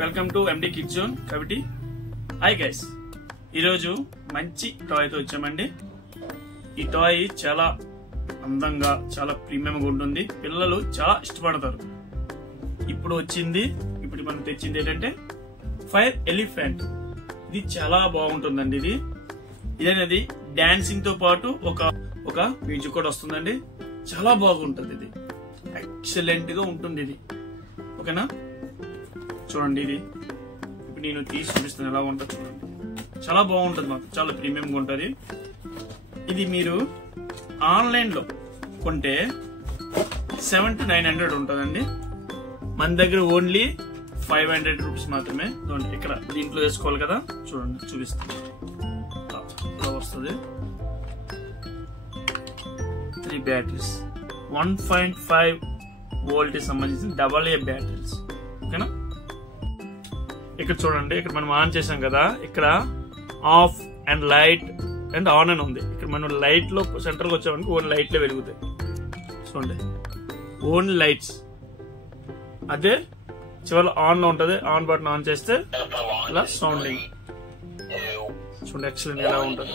Welcome to MD kid zone Kaviti. Hi guys, ఈరోజు మంచి toy తో వచ్చామండి. ఈ టాయ్ చాలా అందంగా చాలా ప్రీమియంగా ఉంటుంది, పిల్లలు చాలా ఇష్టపడతారు. ఇప్పుడు మనం తెచ్చింది ఏంటంటే ఫైర్ ఎలిఫెంట్. ఇది చాలా బాగుంటుందండి. ఇదనేది డాన్సింగ్ తో పాటు ఒక మ్యూజిక్ కూడా వస్తుందండి. చాలా బాగుంటుంది, ఇది ఎక్సలెంట్ గా ఉంటుంది. ఇది ఓకేనా, చూడండి. ఇది ఇప్పుడు నేను తీసి చూపిస్తాను ఎలా ఉంటుంది చూడండి. చాలా బాగుంటుంది, మాకు చాలా ప్రీమియంగా ఉంటుంది. ఇది మీరు ఆన్లైన్ లో కొంటే 700 to 900 ఉంటుందండి. మన దగ్గర ఓన్లీ 500 రూపీస్ మాత్రమే. ఇక్కడ దీంట్లో వేసుకోవాలి కదా, చూడండి చూపిస్తాను. ఇలా వస్తుంది. 3 బ్యాటరీస్, 1.5 వోల్ట్ సంబంధించిన AA బ్యాటరీస్. ఓకేనా, ఇక్కడ చూడండి. ఇక్కడ మనం ఆన్ చేసాం కదా, ఇక్కడ of and light and on అని ఉంది. ఇక్కడ మనం లైట్ లో సెంటర్ కి వచ్చామనుకో ఓన్ లైట్లే వెలుగుతాయి. చూడండి, ఓన్ లైట్స్. అదే చివరి ఆన్ లో ఉంటది. ఆన్ బటన్ ఆన్ చేస్తే ఇలా సౌండింగ్ చూడండి, ఎక్సలెంట్ ఎలా ఉంటుంది.